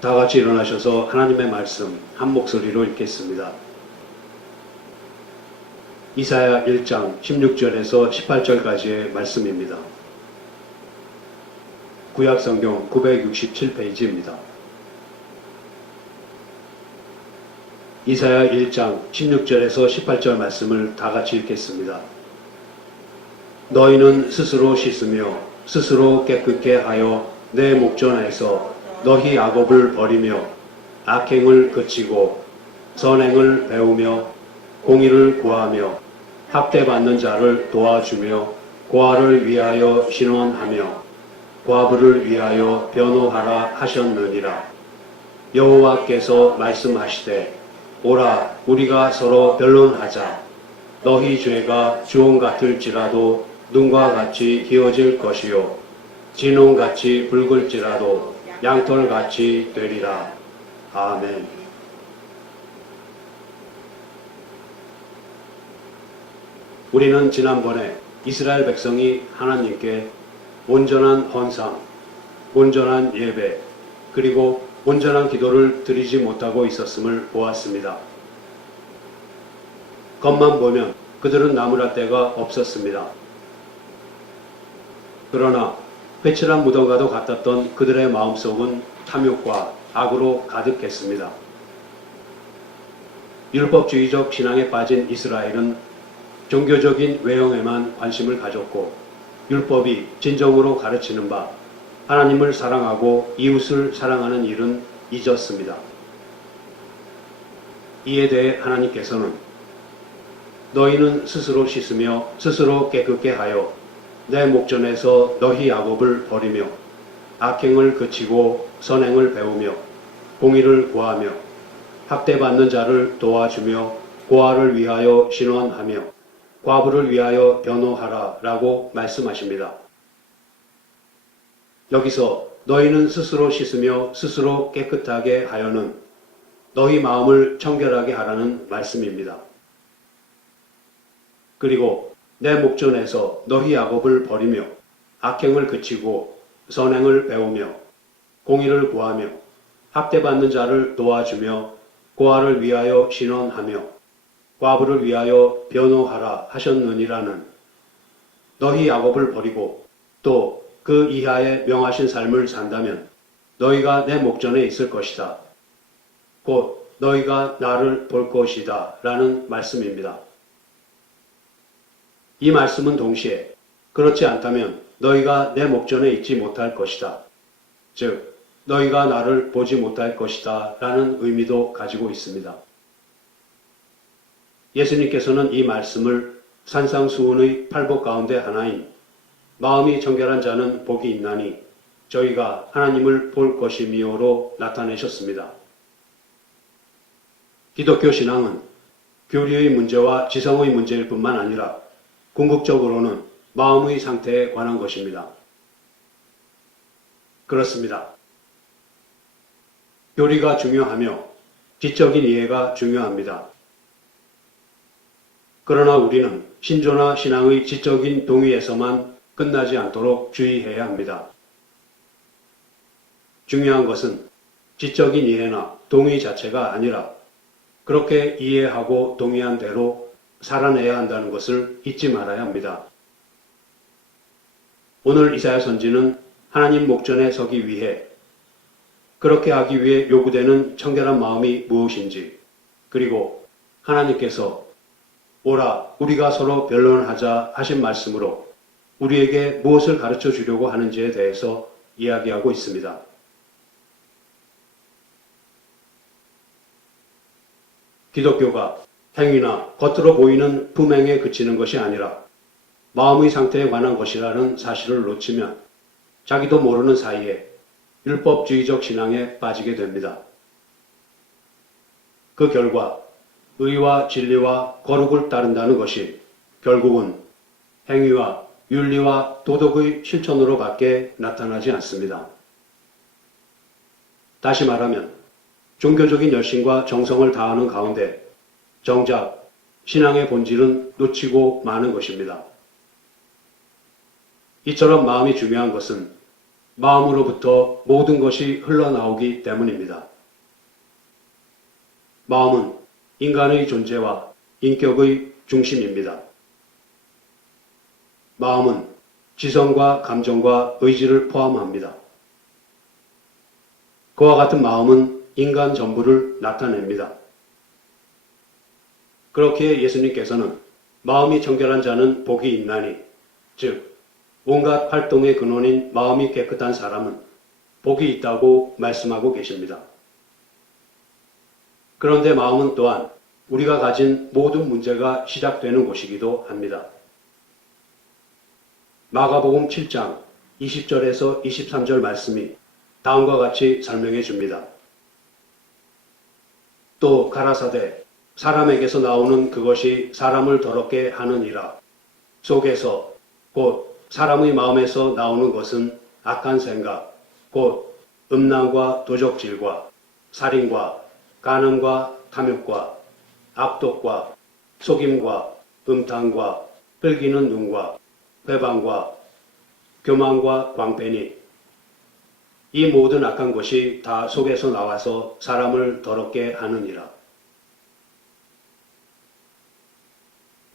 다 같이 일어나셔서 하나님의 말씀 한 목소리로 읽겠습니다. 이사야 1장 16절에서 18절까지의 말씀입니다. 구약성경 967페이지입니다. 이사야 1장 16절에서 18절 말씀을 다 같이 읽겠습니다. 너희는 스스로 씻으며 스스로 깨끗게 하여 내 목전에서 너희 악업을 버리며 악행을 그치고 선행을 배우며 공의를 구하며 학대받는 자를 도와주며 고아를 위하여 신원하며 과부를 위하여 변호하라 하셨느니라. 여호와께서 말씀하시되 오라 우리가 서로 변론하자. 너희 죄가 주홍 같을지라도 눈과 같이 희어질 것이요 진홍같이 붉을지라도 양털같이 되리라. 아멘. 우리는 지난번에 이스라엘 백성이 하나님께 온전한 헌상, 온전한 예배, 그리고 온전한 기도를 드리지 못하고 있었음을 보았습니다. 겉만 보면 그들은 나무랄 데가 없었습니다. 그러나 회칠한 무덤과도 같았던 그들의 마음속은 탐욕과 악으로 가득했습니다. 율법주의적 신앙에 빠진 이스라엘은 종교적인 외형에만 관심을 가졌고 율법이 진정으로 가르치는 바 하나님을 사랑하고 이웃을 사랑하는 일은 잊었습니다. 이에 대해 하나님께서는 너희는 스스로 씻으며 스스로 깨끗게 하여 내 목전에서 너희 악업을 버리며 악행을 그치고 선행을 배우며 공의를 구하며 학대받는 자를 도와주며 고아를 위하여 신원하며 과부를 위하여 변호하라 라고 말씀하십니다. 여기서 너희는 스스로 씻으며 스스로 깨끗하게 하여는 너희 마음을 청결하게 하라는 말씀입니다. 그리고 내 목전에서 너희 악업을 버리며 악행을 그치고 선행을 배우며 공의를 구하며 학대받는 자를 도와주며 고아를 위하여 신원하며 과부를 위하여 변호하라 하셨느니라는 너희 악업을 버리고 또 그 이하의 명하신 삶을 산다면 너희가 내 목전에 있을 것이다. 곧 너희가 나를 볼 것이다 라는 말씀입니다. 이 말씀은 동시에 그렇지 않다면 너희가 내 목전에 있지 못할 것이다. 즉 너희가 나를 보지 못할 것이다 라는 의미도 가지고 있습니다. 예수님께서는 이 말씀을 산상수훈의 팔복 가운데 하나인 마음이 정결한 자는 복이 있나니 저희가 하나님을 볼 것이미요로 나타내셨습니다. 기독교 신앙은 교리의 문제와 지성의 문제일 뿐만 아니라 궁극적으로는 마음의 상태에 관한 것입니다. 그렇습니다. 교리가 중요하며 지적인 이해가 중요합니다. 그러나 우리는 신조나 신앙의 지적인 동의에서만 끝나지 않도록 주의해야 합니다. 중요한 것은 지적인 이해나 동의 자체가 아니라 그렇게 이해하고 동의한 대로 살아내야 한다는 것을 잊지 말아야 합니다. 오늘 이사야 선지는 하나님 목전에 서기 위해 그렇게 하기 위해 요구되는 청결한 마음이 무엇인지 그리고 하나님께서 오라 우리가 서로 변론하자 하신 말씀으로 우리에게 무엇을 가르쳐 주려고 하는지에 대해서 이야기하고 있습니다. 기독교가 행위나 겉으로 보이는 품행에 그치는 것이 아니라 마음의 상태에 관한 것이라는 사실을 놓치면 자기도 모르는 사이에 율법주의적 신앙에 빠지게 됩니다. 그 결과 의와 진리와 거룩을 따른다는 것이 결국은 행위와 윤리와 도덕의 실천으로밖에 나타나지 않습니다. 다시 말하면 종교적인 열심과 정성을 다하는 가운데 정작 신앙의 본질은 놓치고 마는 것입니다. 이처럼 마음이 중요한 것은 마음으로부터 모든 것이 흘러나오기 때문입니다. 마음은 인간의 존재와 인격의 중심입니다. 마음은 지성과 감정과 의지를 포함합니다. 그와 같은 마음은 인간 전부를 나타냅니다. 그렇기에 예수님께서는 마음이 청결한 자는 복이 있나니, 즉 온갖 활동의 근원인 마음이 깨끗한 사람은 복이 있다고 말씀하고 계십니다. 그런데 마음은 또한 우리가 가진 모든 문제가 시작되는 곳이기도 합니다. 마가복음 7장 20절에서 23절 말씀이 다음과 같이 설명해 줍니다. 또 가라사대 사람에게서 나오는 그것이 사람을 더럽게 하느니라. 속에서 곧 사람의 마음에서 나오는 것은 악한 생각, 곧 음란과 도적질과 살인과 간음과 탐욕과 악독과 속임과 음탕과 흘기는 눈과 회방과 교만과 광배니 이 모든 악한 것이 다 속에서 나와서 사람을 더럽게 하느니라.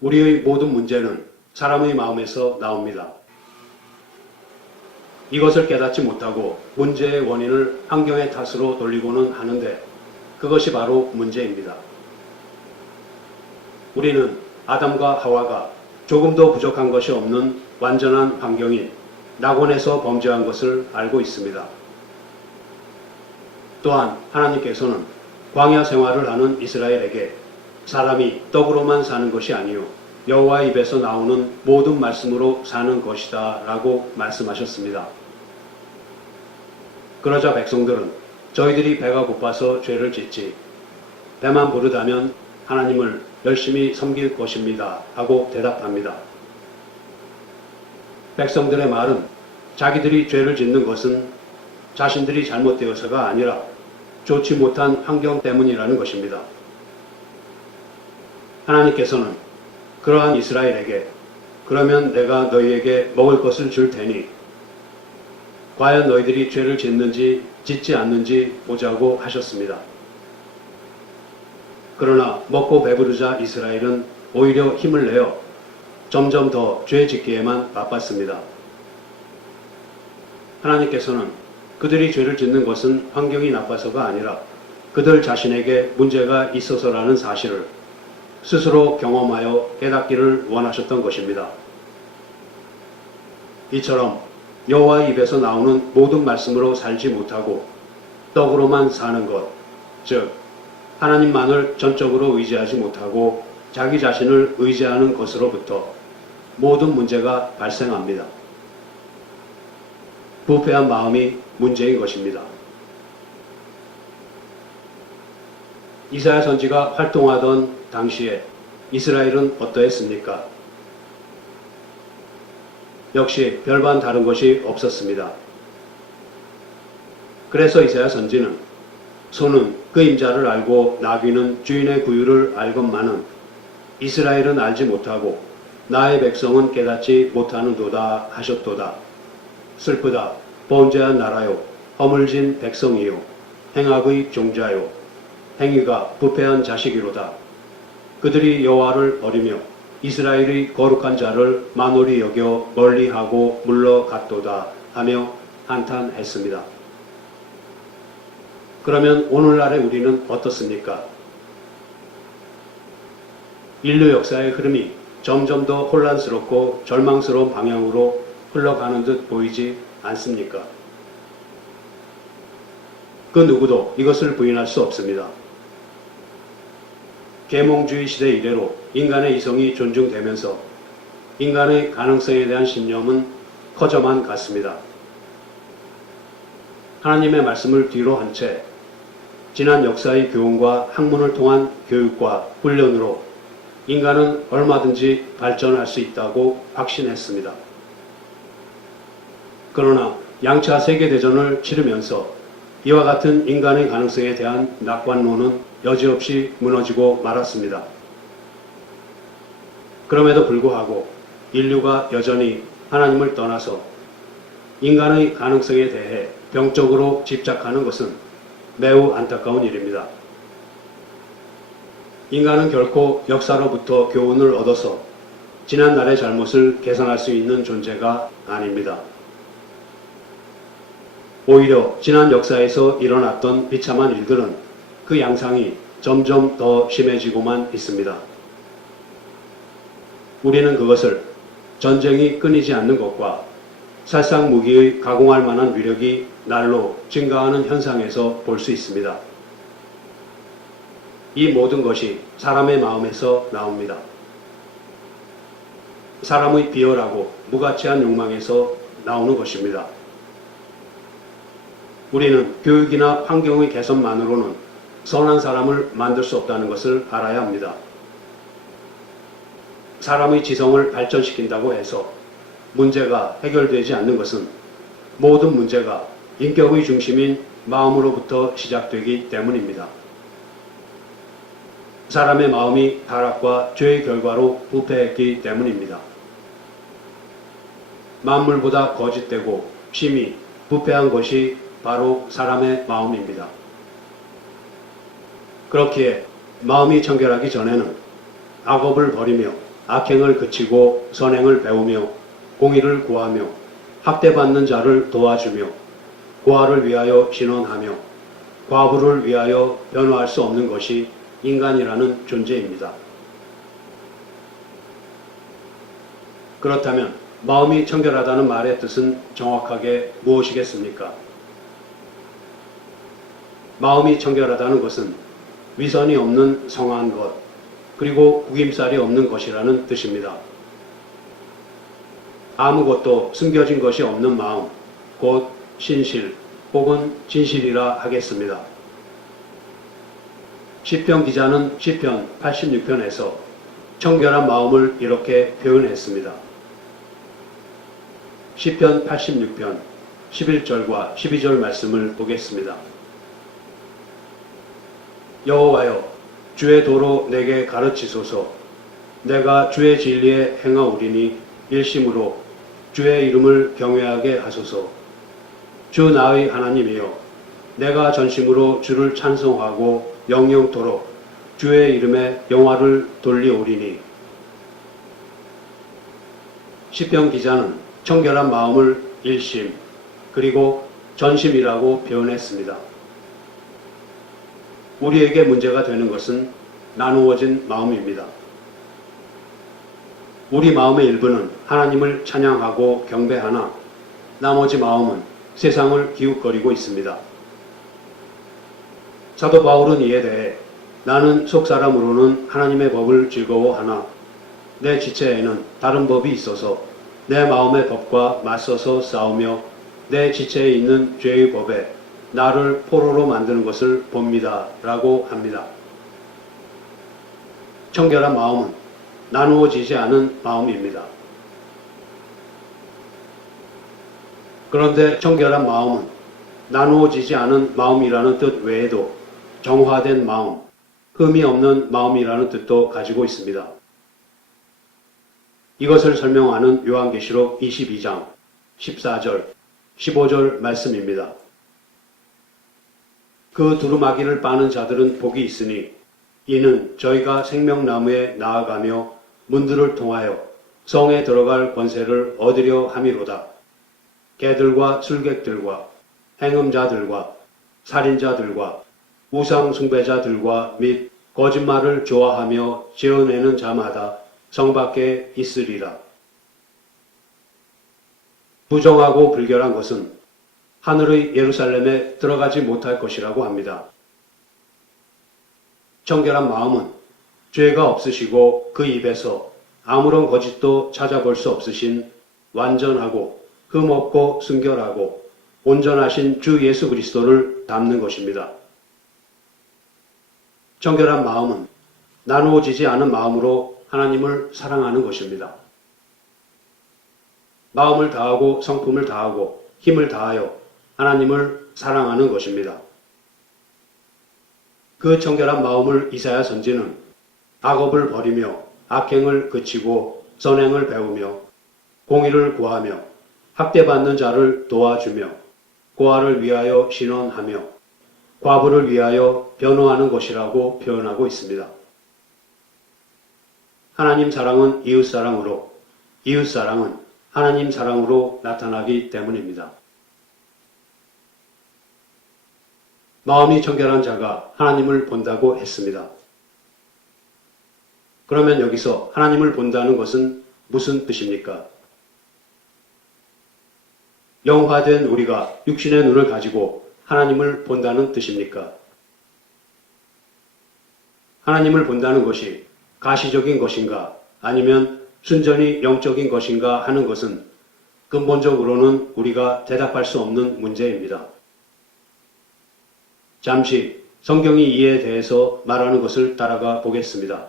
우리의 모든 문제는 사람의 마음에서 나옵니다. 이것을 깨닫지 못하고 문제의 원인을 환경의 탓으로 돌리고는 하는데 그것이 바로 문제입니다. 우리는 아담과 하와가 조금도 부족한 것이 없는 완전한 환경인 낙원에서 범죄한 것을 알고 있습니다. 또한 하나님께서는 광야 생활을 하는 이스라엘에게 사람이 떡으로만 사는 것이 아니요 여호와 입에서 나오는 모든 말씀으로 사는 것이다 라고 말씀하셨습니다. 그러자 백성들은 저희들이 배가 고파서 죄를 짓지 배만 부르다면 하나님을 열심히 섬길 것입니다 하고 대답합니다. 백성들의 말은 자기들이 죄를 짓는 것은 자신들이 잘못되어서가 아니라 좋지 못한 환경 때문이라는 것입니다. 하나님께서는 그러한 이스라엘에게 그러면 내가 너희에게 먹을 것을 줄 테니 과연 너희들이 죄를 짓는지 짓지 않는지 보자고 하셨습니다. 그러나 먹고 배부르자 이스라엘은 오히려 힘을 내어 점점 더 죄 짓기에만 바빴습니다. 하나님께서는 그들이 죄를 짓는 것은 환경이 나빠서가 아니라 그들 자신에게 문제가 있어서라는 사실을 스스로 경험하여 깨닫기를 원하셨던 것입니다. 이처럼 여호와의 입에서 나오는 모든 말씀으로 살지 못하고 떡으로만 사는 것, 즉 하나님만을 전적으로 의지하지 못하고 자기 자신을 의지하는 것으로부터 모든 문제가 발생합니다. 부패한 마음이 문제인 것입니다. 이사야 선지가 활동하던 당시에 이스라엘은 어떠했습니까? 역시 별반 다른 것이 없었습니다. 그래서 이사야 선지는 소는 그 임자를 알고 나귀는 주인의 구유를 알건만은 이스라엘은 알지 못하고 나의 백성은 깨닫지 못하는도다 하셨도다. 슬프다. 범죄한 나라요. 허물진 백성이요. 행악의 종자요. 행위가 부패한 자식이로다. 그들이 여호와를 버리며 이스라엘의 거룩한 자를 만홀히 여겨 멀리하고 물러갔도다 하며 한탄했습니다. 그러면 오늘날의 우리는 어떻습니까? 인류 역사의 흐름이 점점 더 혼란스럽고 절망스러운 방향으로 흘러가는 듯 보이지 않습니까? 그 누구도 이것을 부인할 수 없습니다. 계몽주의 시대 이래로 인간의 이성이 존중되면서 인간의 가능성에 대한 신념은 커져만 갔습니다. 하나님의 말씀을 뒤로 한 채 지난 역사의 교훈과 학문을 통한 교육과 훈련으로 인간은 얼마든지 발전할 수 있다고 확신했습니다. 그러나 양차 세계대전을 치르면서 이와 같은 인간의 가능성에 대한 낙관론은 여지없이 무너지고 말았습니다. 그럼에도 불구하고 인류가 여전히 하나님을 떠나서 인간의 가능성에 대해 병적으로 집착하는 것은 매우 안타까운 일입니다. 인간은 결코 역사로부터 교훈을 얻어서 지난날의 잘못을 개선할 수 있는 존재가 아닙니다. 오히려 지난 역사에서 일어났던 비참한 일들은 그 양상이 점점 더 심해지고만 있습니다. 우리는 그것을 전쟁이 끊이지 않는 것과 살상 무기의 가공할 만한 위력이 날로 증가하는 현상에서 볼 수 있습니다. 이 모든 것이 사람의 마음에서 나옵니다. 사람의 비열하고 무가치한 욕망에서 나오는 것입니다. 우리는 교육이나 환경의 개선만으로는 선한 사람을 만들 수 없다는 것을 알아야 합니다. 사람의 지성을 발전시킨다고 해서 문제가 해결되지 않는 것은 모든 문제가 인격의 중심인 마음으로부터 시작되기 때문입니다. 사람의 마음이 타락과 죄의 결과로 부패했기 때문입니다. 만물보다 거짓되고 심히 부패한 것이 바로 사람의 마음입니다. 그렇기에 마음이 청결하기 전에는 악업을 버리며 악행을 그치고 선행을 배우며 공의를 구하며 학대받는 자를 도와주며 고아를 위하여 신원하며 과부를 위하여 변호할 수 없는 것이 인간이라는 존재입니다. 그렇다면 마음이 청결하다는 말의 뜻은 정확하게 무엇이겠습니까? 마음이 청결하다는 것은 위선이 없는 성한 것, 그리고 구김살이 없는 것이라는 뜻입니다. 아무것도 숨겨진 것이 없는 마음, 곧 신실 혹은 진실이라 하겠습니다. 시편 기자는 시편 86편에서 청결한 마음을 이렇게 표현했습니다. 시편 86편 11절과 12절 말씀을 보겠습니다. 여호와여, 주의 도로 내게 가르치소서. 내가 주의 진리에 행하오리니 일심으로 주의 이름을 경외하게 하소서. 주 나의 하나님이여, 내가 전심으로 주를 찬송하고 영영토록 주의 이름에 영화를 돌리오리니. 시편 기자는 청결한 마음을 일심 그리고 전심이라고 표현했습니다. 우리에게 문제가 되는 것은 나누어진 마음입니다. 우리 마음의 일부는 하나님을 찬양하고 경배하나 나머지 마음은 세상을 기웃거리고 있습니다. 사도 바울은 이에 대해 나는 속사람으로는 하나님의 법을 즐거워하나 내 지체에는 다른 법이 있어서 내 마음의 법과 맞서서 싸우며 내 지체에 있는 죄의 법에 나를 포로로 만드는 것을 봅니다. 라고 합니다. 청결한 마음은 나누어지지 않은 마음입니다. 그런데 청결한 마음은 나누어지지 않은 마음이라는 뜻 외에도 정화된 마음, 흠이 없는 마음이라는 뜻도 가지고 있습니다. 이것을 설명하는 요한계시록 22장 14절, 15절 말씀입니다. 그 두루마기를 빠는 자들은 복이 있으니 이는 저희가 생명나무에 나아가며 문들을 통하여 성에 들어갈 권세를 얻으려 함이로다. 개들과 술객들과 행음자들과 살인자들과 우상 숭배자들과 및 거짓말을 좋아하며 지어내는 자마다 성 밖에 있으리라. 부정하고 불결한 것은 하늘의 예루살렘에 들어가지 못할 것이라고 합니다. 청결한 마음은 죄가 없으시고 그 입에서 아무런 거짓도 찾아볼 수 없으신 완전하고 흠없고 순결하고 온전하신 주 예수 그리스도를 담는 것입니다. 청결한 마음은 나누어지지 않은 마음으로 하나님을 사랑하는 것입니다. 마음을 다하고 성품을 다하고 힘을 다하여 하나님을 사랑하는 것입니다. 그 청결한 마음을 이사야 선지는 악업을 버리며 악행을 그치고 선행을 배우며 공의를 구하며 학대받는 자를 도와주며 고아를 위하여 신원하며 과부를 위하여 변호하는 것이라고 표현하고 있습니다. 하나님 사랑은 이웃 사랑으로, 이웃 사랑은 하나님 사랑으로 나타나기 때문입니다. 마음이 청결한 자가 하나님을 본다고 했습니다. 그러면 여기서 하나님을 본다는 것은 무슨 뜻입니까? 영화된 우리가 육신의 눈을 가지고 하나님을 본다는 뜻입니까? 하나님을 본다는 것이 가시적인 것인가 아니면 순전히 영적인 것인가 하는 것은 근본적으로는 우리가 대답할 수 없는 문제입니다. 잠시 성경이 이에 대해서 말하는 것을 따라가 보겠습니다.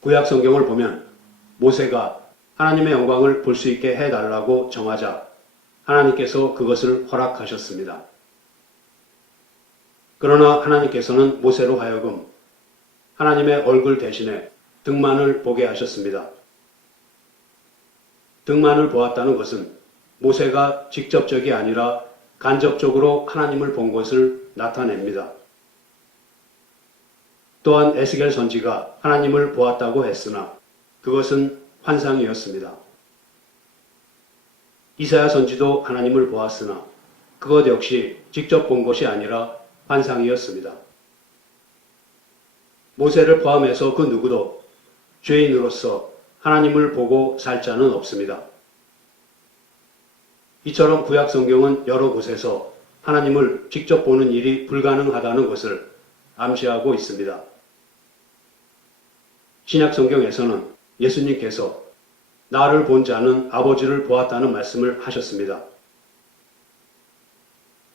구약 성경을 보면 모세가 하나님의 영광을 볼 수 있게 해달라고 정하자 하나님께서 그것을 허락하셨습니다. 그러나 하나님께서는 모세로 하여금 하나님의 얼굴 대신에 등만을 보게 하셨습니다. 등만을 보았다는 것은 모세가 직접적이 아니라 간접적으로 하나님을 본 것을 나타냅니다. 또한 에스겔 선지가 하나님을 보았다고 했으나 그것은 환상이었습니다. 이사야 선지도 하나님을 보았으나 그것 역시 직접 본 것이 아니라 환상이었습니다. 모세를 포함해서 그 누구도 죄인으로서 하나님을 보고 살 자는 없습니다. 이처럼 구약 성경은 여러 곳에서 하나님을 직접 보는 일이 불가능하다는 것을 암시하고 있습니다. 신약 성경에서는 예수님께서 나를 본 자는 아버지를 보았다는 말씀을 하셨습니다.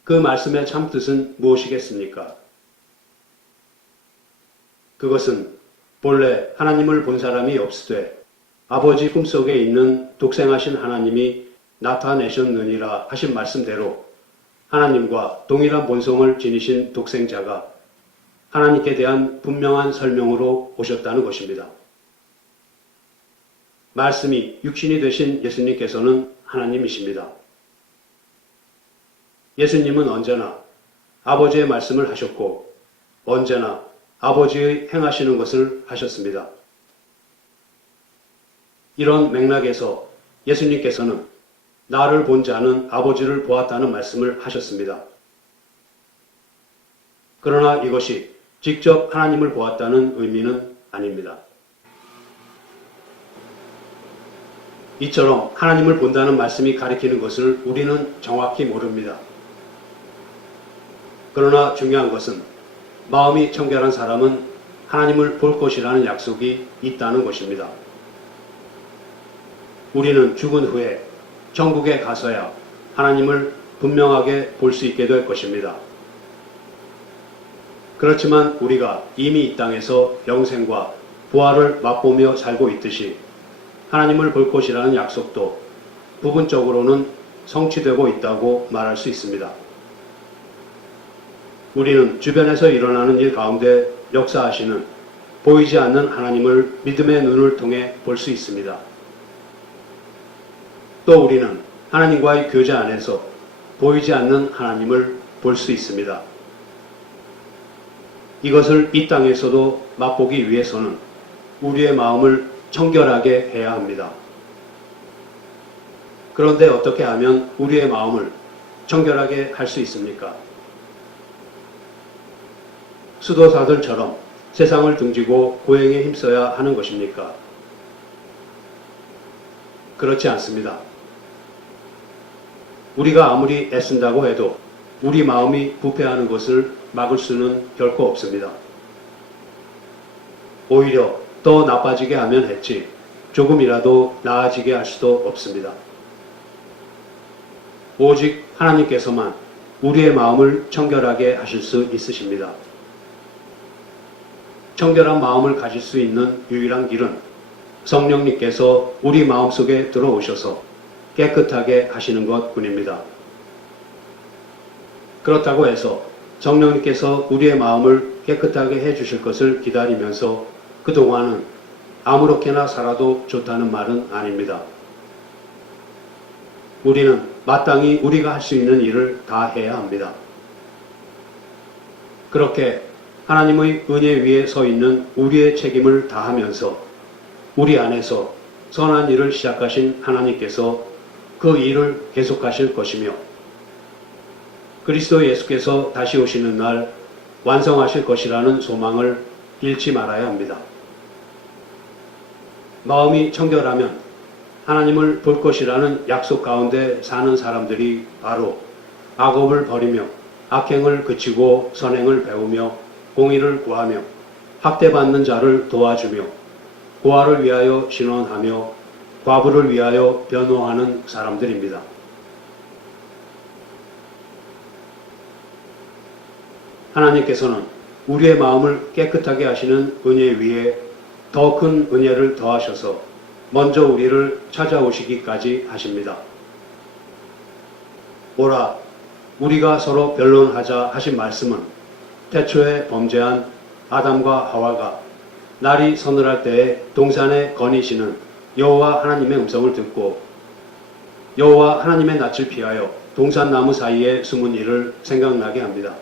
그 말씀의 참뜻은 무엇이겠습니까? 그것은 본래 하나님을 본 사람이 없으되 아버지 품속에 있는 독생하신 하나님이 나타내셨느니라 하신 말씀대로 하나님과 동일한 본성을 지니신 독생자가 하나님께 대한 분명한 설명으로 오셨다는 것입니다. 말씀이 육신이 되신 예수님께서는 하나님이십니다. 예수님은 언제나 아버지의 말씀을 하셨고 언제나 아버지의 행하시는 것을 하셨습니다. 이런 맥락에서 예수님께서는 나를 본 자는 아버지를 보았다는 말씀을 하셨습니다. 그러나 이것이 직접 하나님을 보았다는 의미는 아닙니다. 이처럼 하나님을 본다는 말씀이 가리키는 것을 우리는 정확히 모릅니다. 그러나 중요한 것은 마음이 청결한 사람은 하나님을 볼 것이라는 약속이 있다는 것입니다. 우리는 죽은 후에 천국에 가서야 하나님을 분명하게 볼 수 있게 될 것입니다. 그렇지만 우리가 이미 이 땅에서 영생과 부활을 맛보며 살고 있듯이 하나님을 볼 것이라는 약속도 부분적으로는 성취되고 있다고 말할 수 있습니다. 우리는 주변에서 일어나는 일 가운데 역사하시는 보이지 않는 하나님을 믿음의 눈을 통해 볼 수 있습니다. 또 우리는 하나님과의 교제 안에서 보이지 않는 하나님을 볼 수 있습니다. 이것을 이 땅에서도 맛보기 위해서는 우리의 마음을 청결하게 해야 합니다. 그런데 어떻게 하면 우리의 마음을 청결하게 할 수 있습니까? 수도사들처럼 세상을 등지고 고행에 힘써야 하는 것입니까? 그렇지 않습니다. 우리가 아무리 애쓴다고 해도 우리 마음이 부패하는 것을 막을 수는 결코 없습니다. 오히려 더 나빠지게 하면 했지 조금이라도 나아지게 할 수도 없습니다. 오직 하나님께서만 우리의 마음을 청결하게 하실 수 있으십니다. 청결한 마음을 가질 수 있는 유일한 길은 성령님께서 우리 마음속에 들어오셔서 깨끗하게 하시는 것 뿐입니다. 그렇다고 해서 성령님께서 우리의 마음을 깨끗하게 해주실 것을 기다리면서 그동안은 아무렇게나 살아도 좋다는 말은 아닙니다. 우리는 마땅히 우리가 할 수 있는 일을 다 해야 합니다. 그렇게 하나님의 은혜 위에 서 있는 우리의 책임을 다하면서 우리 안에서 선한 일을 시작하신 하나님께서 그 일을 계속하실 것이며 그리스도 예수께서 다시 오시는 날 완성하실 것이라는 소망을 잃지 말아야 합니다. 마음이 청결하면 하나님을 볼 것이라는 약속 가운데 사는 사람들이 바로 악업을 버리며 악행을 그치고 선행을 배우며 공의를 구하며 학대받는 자를 도와주며 고아를 위하여 신원하며 과부를 위하여 변호하는 사람들입니다. 하나님께서는 우리의 마음을 깨끗하게 하시는 은혜 위에 더 큰 은혜를 더하셔서 먼저 우리를 찾아오시기까지 하십니다. 오라, 우리가 서로 변론하자 하신 말씀은 태초에 범죄한 아담과 하와가 날이 서늘할 때에 동산에 거니시는 여호와 하나님의 음성을 듣고 여호와 하나님의 낯을 피하여 동산나무 사이에 숨은 일을 생각나게 합니다.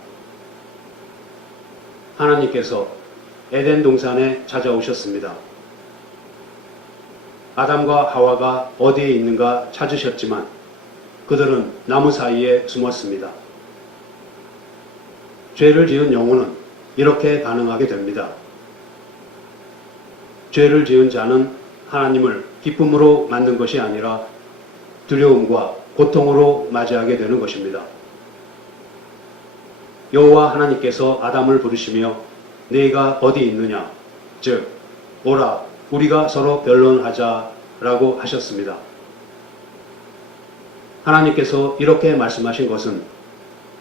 하나님께서 에덴 동산에 찾아오셨습니다. 아담과 하와가 어디에 있는가 찾으셨지만 그들은 나무 사이에 숨었습니다. 죄를 지은 영혼은 이렇게 반응하게 됩니다. 죄를 지은 자는 하나님을 기쁨으로 만든 것이 아니라 두려움과 고통으로 맞이하게 되는 것입니다. 여호와 하나님께서 아담을 부르시며 네가 어디 있느냐? 즉 오라 우리가 서로 변론하자라고 하셨습니다. 하나님께서 이렇게 말씀하신 것은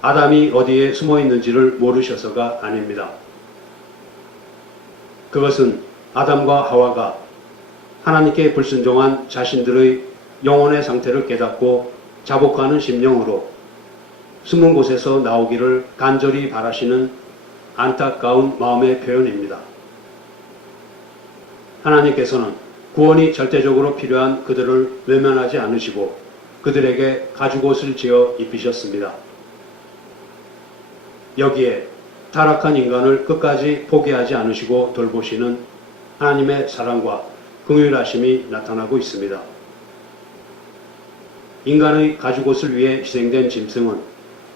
아담이 어디에 숨어 있는지를 모르셔서가 아닙니다. 그것은 아담과 하와가 하나님께 불순종한 자신들의 영혼의 상태를 깨닫고 자복하는 심령으로 숨은 곳에서 나오기를 간절히 바라시는 안타까운 마음의 표현입니다. 하나님께서는 구원이 절대적으로 필요한 그들을 외면하지 않으시고 그들에게 가죽옷을 지어 입히셨습니다. 여기에 타락한 인간을 끝까지 포기하지 않으시고 돌보시는 하나님의 사랑과 긍휼하심이 나타나고 있습니다. 인간의 가죽옷을 위해 희생된 짐승은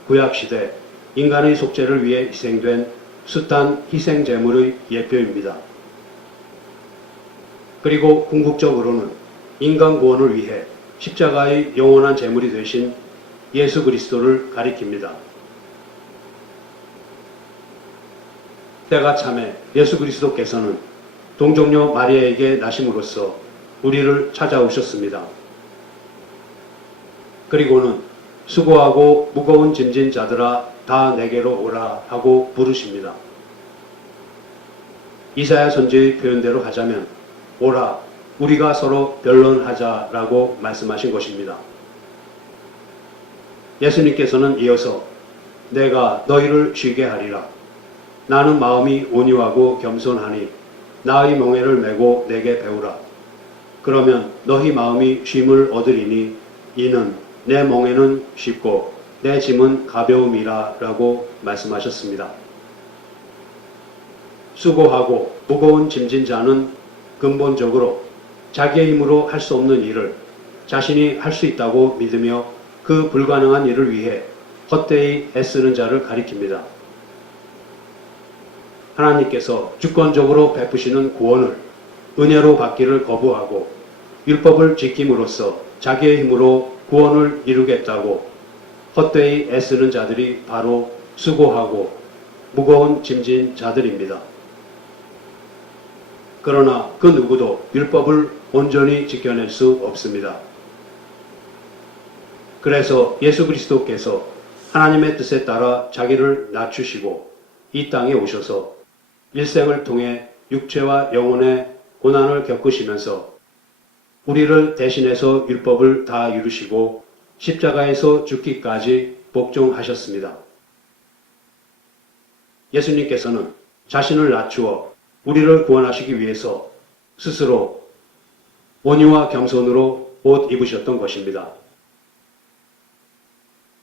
구약시대 인간의 속죄를 위해 희생된 숱한 희생제물의 예표입니다. 그리고 궁극적으로는 인간 구원을 위해 십자가의 영원한 제물이 되신 예수 그리스도를 가리킵니다. 때가 참에 예수 그리스도께서는 동정녀 마리아에게 나심으로써 우리를 찾아오셨습니다. 그리고는 수고하고 무거운 짐진 자들아 다 내게로 오라 하고 부르십니다. 이사야 선지의 표현대로 하자면 오라 우리가 서로 변론하자라고 말씀하신 것입니다. 예수님께서는 이어서 내가 너희를 쉬게 하리라. 나는 마음이 온유하고 겸손하니 나의 멍에를 메고 내게 배우라. 그러면 너희 마음이 쉼을 얻으리니 이는 내 멍에는 쉽고 내 짐은 가벼움이라 라고 말씀하셨습니다. 수고하고 무거운 짐진 자는 근본적으로 자기의 힘으로 할 수 없는 일을 자신이 할 수 있다고 믿으며 그 불가능한 일을 위해 헛되이 애쓰는 자를 가리킵니다. 하나님께서 주권적으로 베푸시는 구원을 은혜로 받기를 거부하고 율법을 지킴으로써 자기의 힘으로 구원을 이루겠다고 헛되이 애쓰는 자들이 바로 수고하고 무거운 짐진 자들입니다. 그러나 그 누구도 율법을 온전히 지켜낼 수 없습니다. 그래서 예수 그리스도께서 하나님의 뜻에 따라 자기를 낮추시고 이 땅에 오셔서 일생을 통해 육체와 영혼의 고난을 겪으시면서 우리를 대신해서 율법을 다 이루시고 십자가에서 죽기까지 복종하셨습니다. 예수님께서는 자신을 낮추어 우리를 구원하시기 위해서 스스로 온유와 겸손으로 옷 입으셨던 것입니다.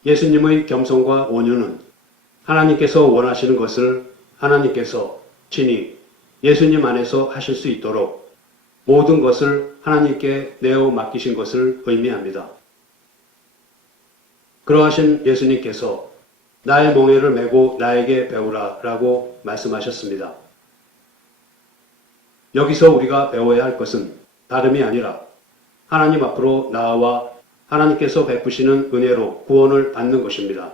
예수님의 겸손과 온유는 하나님께서 원하시는 것을 하나님께서 친히 예수님 안에서 하실 수 있도록 모든 것을 하나님께 내어 맡기신 것을 의미합니다. 그러하신 예수님께서 나의 멍에를 메고 나에게 배우라 라고 말씀하셨습니다. 여기서 우리가 배워야 할 것은 다름이 아니라 하나님 앞으로 나아와 하나님께서 베푸시는 은혜로 구원을 받는 것입니다.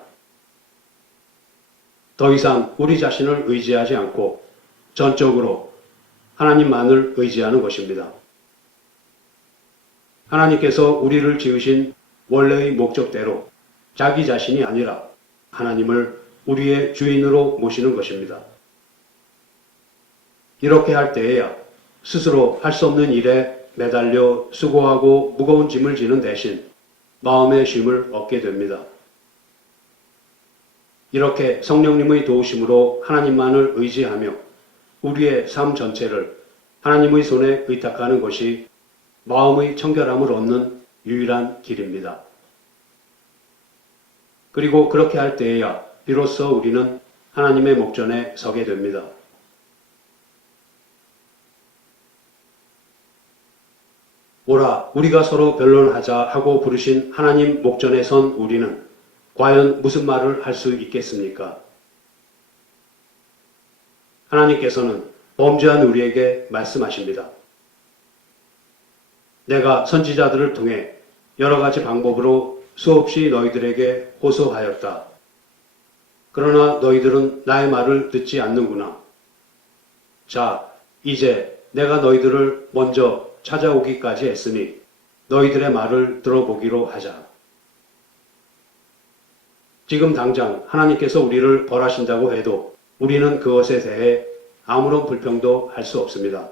더 이상 우리 자신을 의지하지 않고 전적으로 하나님만을 의지하는 것입니다. 하나님께서 우리를 지으신 원래의 목적대로 자기 자신이 아니라 하나님을 우리의 주인으로 모시는 것입니다. 이렇게 할 때에야 스스로 할 수 없는 일에 매달려 수고하고 무거운 짐을 지는 대신 마음의 쉼을 얻게 됩니다. 이렇게 성령님의 도우심으로 하나님만을 의지하며 우리의 삶 전체를 하나님의 손에 의탁하는 것이 마음의 청결함을 얻는 유일한 길입니다. 그리고 그렇게 할 때에야 비로소 우리는 하나님의 목전에 서게 됩니다. 오라, 우리가 서로 변론하자 하고 부르신 하나님 목전에 선 우리는 과연 무슨 말을 할 수 있겠습니까? 하나님께서는 범죄한 우리에게 말씀하십니다. 내가 선지자들을 통해 여러 가지 방법으로 수없이 너희들에게 호소하였다. 그러나 너희들은 나의 말을 듣지 않는구나. 자, 이제 내가 너희들을 먼저 찾아오기까지 했으니 너희들의 말을 들어보기로 하자. 지금 당장 하나님께서 우리를 벌하신다고 해도 우리는 그것에 대해 아무런 불평도 할 수 없습니다.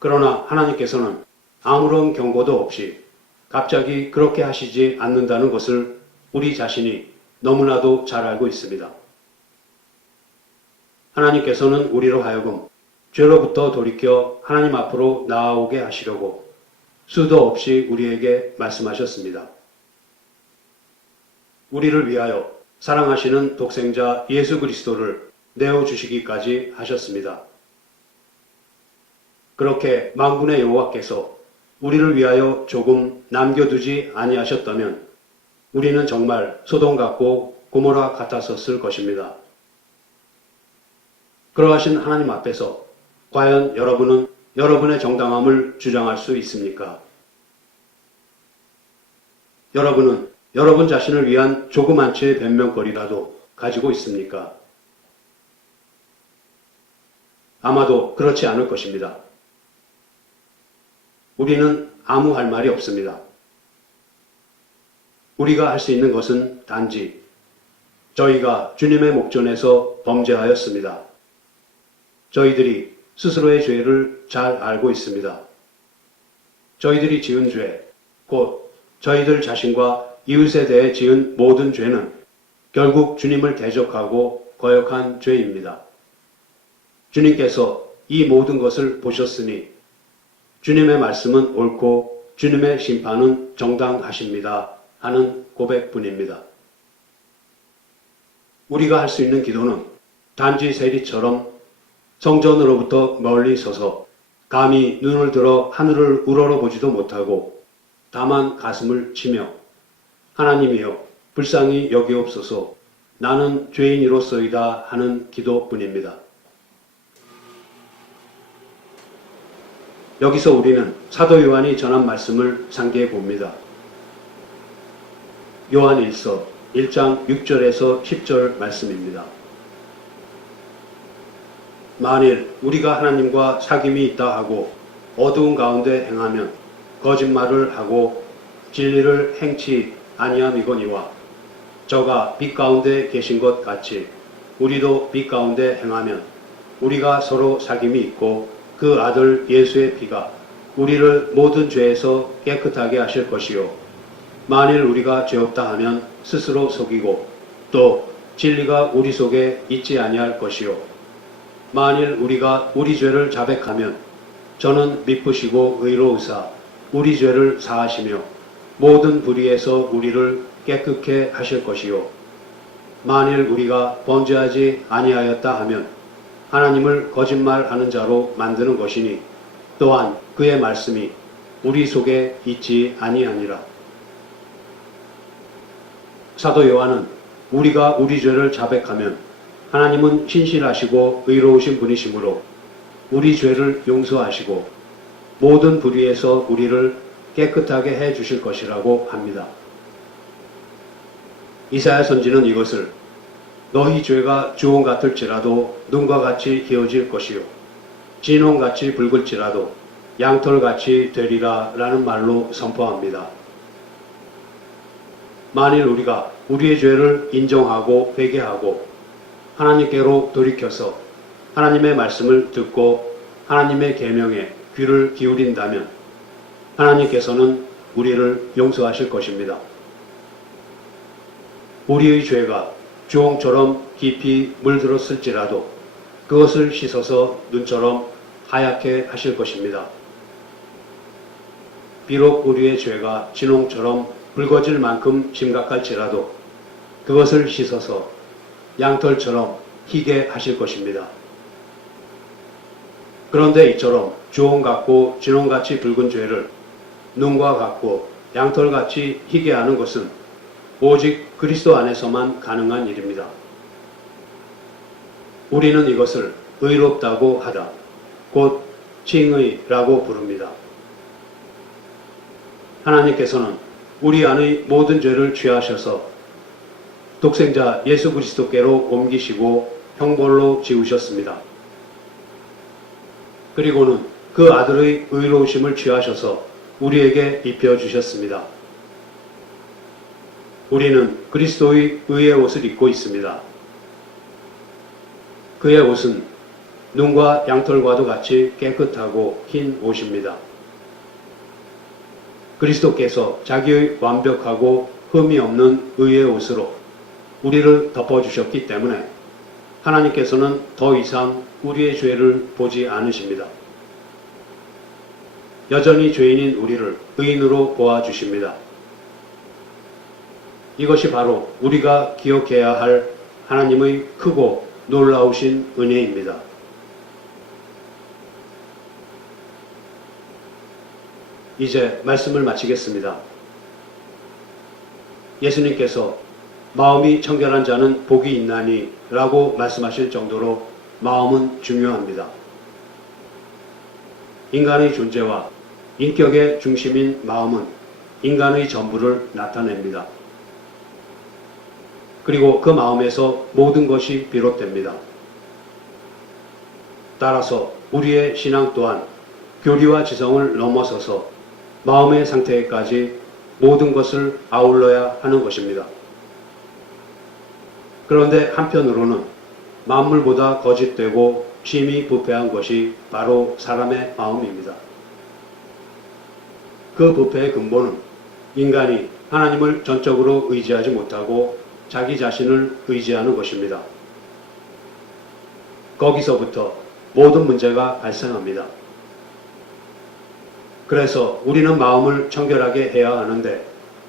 그러나 하나님께서는 아무런 경고도 없이 갑자기 그렇게 하시지 않는다는 것을 우리 자신이 너무나도 잘 알고 있습니다. 하나님께서는 우리로 하여금 죄로부터 돌이켜 하나님 앞으로 나아오게 하시려고 수도 없이 우리에게 말씀하셨습니다. 우리를 위하여 사랑하시는 독생자 예수 그리스도를 내어주시기까지 하셨습니다. 그렇게 만군의 여호와께서 우리를 위하여 조금 남겨두지 아니하셨다면 우리는 정말 소돔 같고 고모라 같았었을 것입니다. 그러하신 하나님 앞에서 과연 여러분은 여러분의 정당함을 주장할 수 있습니까? 여러분은 여러분 자신을 위한 조그만 채의 변명거리라도 가지고 있습니까? 아마도 그렇지 않을 것입니다. 우리는 아무 할 말이 없습니다. 우리가 할 수 있는 것은 단지 저희가 주님의 목전에서 범죄하였습니다. 저희들이 스스로의 죄를 잘 알고 있습니다. 저희들이 지은 죄, 곧 저희들 자신과 이웃에 대해 지은 모든 죄는 결국 주님을 대적하고 거역한 죄입니다. 주님께서 이 모든 것을 보셨으니 주님의 말씀은 옳고 주님의 심판은 정당하십니다 하는 고백뿐입니다. 우리가 할 수 있는 기도는 단지 세리처럼 성전으로부터 멀리 서서 감히 눈을 들어 하늘을 우러러보지도 못하고 다만 가슴을 치며 하나님이여 불쌍히 여기옵소서 나는 죄인이로소이다 하는 기도뿐입니다. 여기서 우리는 사도 요한이 전한 말씀을 상기해 봅니다. 요한 1서 1장 6절에서 10절 말씀입니다. 만일 우리가 하나님과 사귐이 있다 하고 어두운 가운데 행하면 거짓말을 하고 진리를 행치 아니함이거니와 저가 빛 가운데 계신 것 같이 우리도 빛 가운데 행하면 우리가 서로 사귐이 있고 그 아들 예수의 피가 우리를 모든 죄에서 깨끗하게 하실 것이요 만일 우리가 죄 없다 하면 스스로 속이고 또 진리가 우리 속에 있지 아니할 것이요 만일 우리가 우리 죄를 자백하면 저는 미쁘시고 의로우사 우리 죄를 사하시며 모든 불의에서 우리를 깨끗게 하실 것이요 만일 우리가 범죄하지 아니하였다 하면 하나님을 거짓말하는 자로 만드는 것이니 또한 그의 말씀이 우리 속에 있지 아니하니라. 사도 요한은 우리가 우리 죄를 자백하면 하나님은 신실하시고 의로우신 분이시므로 우리 죄를 용서하시고 모든 불의에서 우리를 깨끗하게 해 주실 것이라고 합니다. 이사야 선지는 이것을 너희 죄가 주홍 같을지라도 눈과 같이 희어질 것이요 진홍같이 붉을지라도 양털같이 되리라 라는 말로 선포합니다. 만일 우리가 우리의 죄를 인정하고 회개하고 하나님께로 돌이켜서 하나님의 말씀을 듣고 하나님의 계명에 귀를 기울인다면 하나님께서는 우리를 용서하실 것입니다. 우리의 죄가 주홍처럼 깊이 물들었을지라도 그것을 씻어서 눈처럼 하얗게 하실 것입니다. 비록 우리의 죄가 진홍처럼 붉어질 만큼 심각할지라도 그것을 씻어서 양털처럼 희게 하실 것입니다. 그런데 이처럼 주홍같고 진홍같이 붉은 죄를 눈과 같고 양털같이 희게 하는 것은 오직 그리스도 안에서만 가능한 일입니다. 우리는 이것을 의롭다고 하다, 곧 칭의라고 부릅니다. 하나님께서는 우리 안의 모든 죄를 취하셔서 독생자 예수 그리스도께로 옮기시고 형벌로 지우셨습니다. 그리고는 그 아들의 의로우심을 취하셔서 우리에게 입혀주셨습니다. 우리는 그리스도의 의의 옷을 입고 있습니다. 그의 옷은 눈과 양털과도 같이 깨끗하고 흰 옷입니다. 그리스도께서 자기의 완벽하고 흠이 없는 의의 옷으로 우리를 덮어주셨기 때문에 하나님께서는 더 이상 우리의 죄를 보지 않으십니다. 여전히 죄인인 우리를 의인으로 보아주십니다. 이것이 바로 우리가 기억해야 할 하나님의 크고 놀라우신 은혜입니다. 이제 말씀을 마치겠습니다. 예수님께서 마음이 청결한 자는 복이 있나니 라고 말씀하실 정도로 마음은 중요합니다. 인간의 존재와 인격의 중심인 마음은 인간의 전부를 나타냅니다. 그리고 그 마음에서 모든 것이 비롯됩니다. 따라서 우리의 신앙 또한 교리와 지성을 넘어서서 마음의 상태에까지 모든 것을 아울러야 하는 것입니다. 그런데 한편으로는 만물보다 거짓되고 심히 부패한 것이 바로 사람의 마음입니다. 그 부패의 근본은 인간이 하나님을 전적으로 의지하지 못하고 자기 자신을 의지하는 것입니다. 거기서부터 모든 문제가 발생합니다. 그래서 우리는 마음을 청결하게 해야 하는데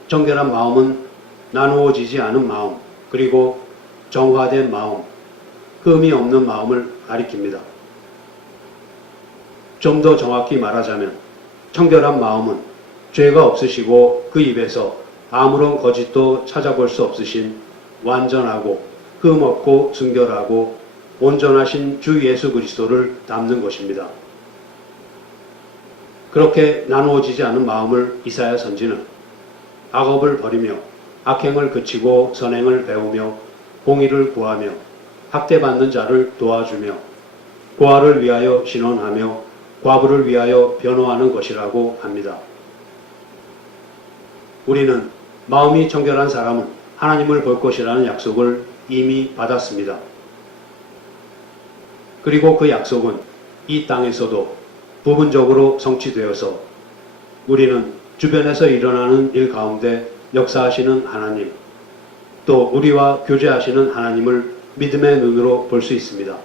청결한 마음은 나누어지지 않은 마음, 그리고 정화된 마음, 흠이 없는 마음을 가리킵니다. 좀 더 정확히 말하자면 청결한 마음은 죄가 없으시고 그 입에서 아무런 거짓도 찾아볼 수 없으신 완전하고 흠없고 순결하고 온전하신 주 예수 그리스도를 담는 것입니다. 그렇게 나누어지지 않은 마음을 이사야 선지는 악업을 버리며 악행을 그치고 선행을 배우며 공의를 구하며 학대받는 자를 도와주며 고아를 위하여 신원하며 과부를 위하여 변호하는 것이라고 합니다. 우리는 마음이 청결한 사람은 하나님을 볼 것이라는 약속을 이미 받았습니다. 그리고 그 약속은 이 땅에서도 부분적으로 성취되어서 우리는 주변에서 일어나는 일 가운데 역사하시는 하나님, 또 우리와 교제하시는 하나님을 믿음의 눈으로 볼 수 있습니다.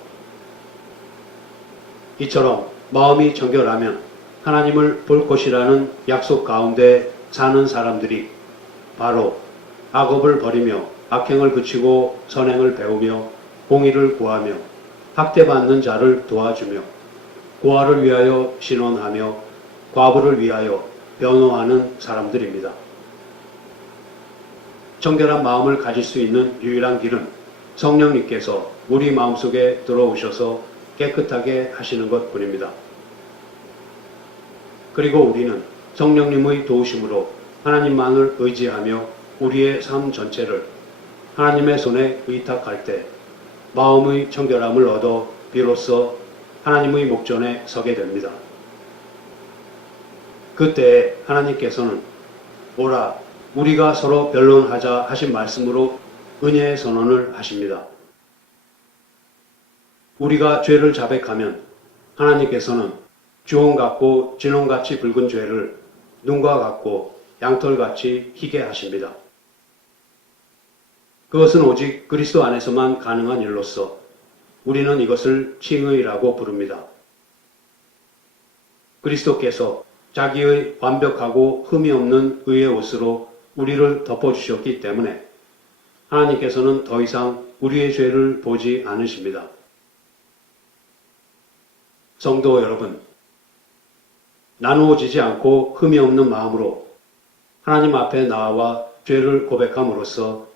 이처럼 마음이 청결하면 하나님을 볼 것이라는 약속 가운데 사는 사람들이 바로 악업을 버리며 악행을 그치고 선행을 배우며 공의를 구하며 학대받는 자를 도와주며 고아를 위하여 신원하며 과부를 위하여 변호하는 사람들입니다. 청결한 마음을 가질 수 있는 유일한 길은 성령님께서 우리 마음속에 들어오셔서 깨끗하게 하시는 것뿐입니다. 그리고 우리는 성령님의 도우심으로 하나님만을 의지하며 우리의 삶 전체를 하나님의 손에 의탁할 때 마음의 청결함을 얻어 비로소 하나님의 목전에 서게 됩니다. 그때 하나님께서는 오라 우리가 서로 변론하자 하신 말씀으로 은혜의 선언을 하십니다. 우리가 죄를 자백하면 하나님께서는 주홍 같고 진홍같이 붉은 죄를 눈과 같고 양털같이 희게 하십니다. 그것은 오직 그리스도 안에서만 가능한 일로서 우리는 이것을 칭의라고 부릅니다. 그리스도께서 자기의 완벽하고 흠이 없는 의의 옷으로 우리를 덮어주셨기 때문에 하나님께서는 더 이상 우리의 죄를 보지 않으십니다. 성도 여러분, 나누어지지 않고 흠이 없는 마음으로 하나님 앞에 나와 죄를 고백함으로써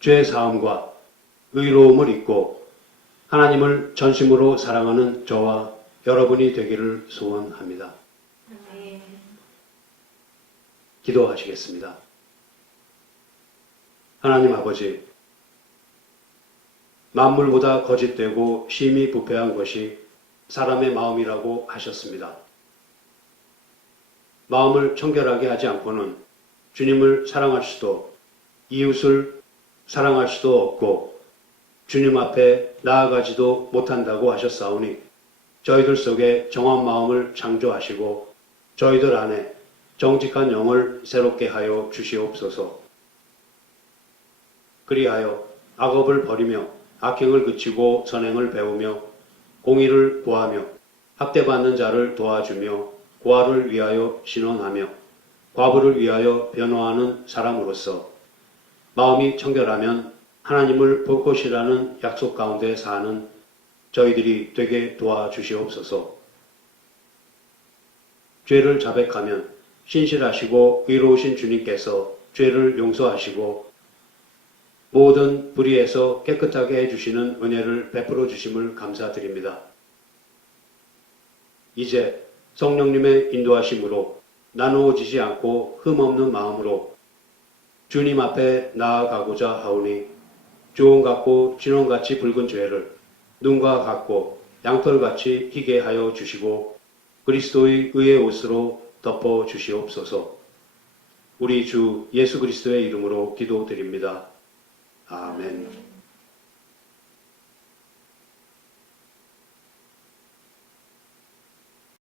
죄 사함과 의로움을 잊고 하나님을 전심으로 사랑하는 저와 여러분이 되기를 소원합니다. 기도하시겠습니다. 하나님 아버지, 만물보다 거짓되고 심히 부패한 것이 사람의 마음이라고 하셨습니다. 마음을 청결하게 하지 않고는 주님을 사랑할 수도 이웃을 사랑할 수도 없고 주님 앞에 나아가지도 못한다고 하셨사오니 저희들 속에 정한 마음을 창조하시고 저희들 안에 정직한 영을 새롭게 하여 주시옵소서. 그리하여 악업을 버리며 악행을 그치고 선행을 배우며 공의를 구하며 학대받는 자를 도와주며 고아를 위하여 신원하며 과부를 위하여 변호하는 사람으로서 마음이 청결하면 하나님을 볼 것이라는 약속 가운데 사는 저희들이 되게 도와주시옵소서. 죄를 자백하면 신실하시고 의로우신 주님께서 죄를 용서하시고 모든 불의에서 깨끗하게 해주시는 은혜를 베풀어 주심을 감사드립니다. 이제 성령님의 인도하심으로 나누어지지 않고 흠없는 마음으로 주님 앞에 나아가고자 하오니 주홍 같고 진홍같이 붉은 죄를 눈과 같고 양털같이 희게 하여 주시고 그리스도의 의의 옷으로 덮어 주시옵소서. 우리 주 예수 그리스도의 이름으로 기도드립니다. 아멘.